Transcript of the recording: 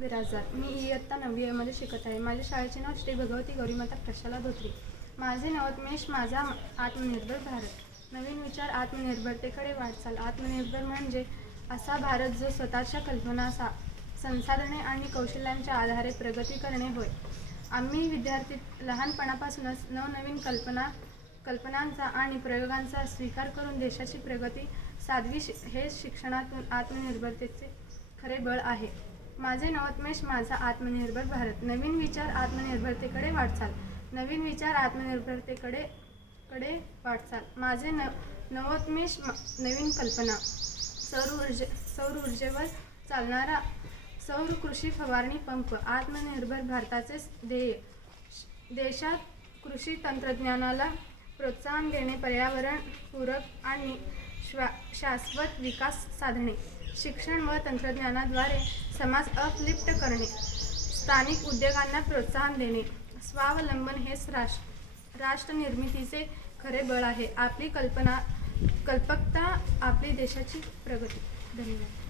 बिराजदार. मी इयत्ता 9वी मध्ये शिकत आहे. माझ्या शाळेचे नाव श्री भगवती गौरीमाता प्रशाला धोत्रे. माझे नवोन्मेष माझा आत्मनिर्भर भारत. नवीन विचार आत्मनिर्भरतेकडे वाटचाल. आत्मनिर्भर म्हणजे असा भारत जो स्वतःच्या कल्पना, संसाधने आणि कौशल्यांच्या आधारे प्रगती करणे होय. आम्ही विद्यार्थी लहानपणापासूनच नवनवीन कल्पनांचा आणि प्रयोगांचा स्वीकार करून देशाची प्रगती साधवी हे शिक्षणातून आत्मनिर्भरतेचे खरे बळ आहे. माझे नवोन्मेष माझा आत्मनिर्भर भारत. नवीन विचार आत्मनिर्भरतेकडे वाटचाल. नवीन विचार आत्मनिर्भरतेकडे वाटचाल. माझे नवोन्मेष नवीन कल्पना. सौर ऊर्जेवर चालणारा सौर कृषी फवारणी पंप. आत्मनिर्भर भारताचे ध्येय. देशात कृषी तंत्रज्ञानाला प्रोत्साहन देणे. पर्यावरण पूरक आणि शाश्वत विकास साधणे. शिक्षण व तंत्रज्ञानाद्वारे समाज अपलिफ्ट करणे. स्थानिक उद्योगांना प्रोत्साहन देणे. स्वावलंबन हेच राष्ट्र निर्मितीचे खरे बळ आहे. आपली कल्पकता आपली देशाची प्रगती. धन्यवाद.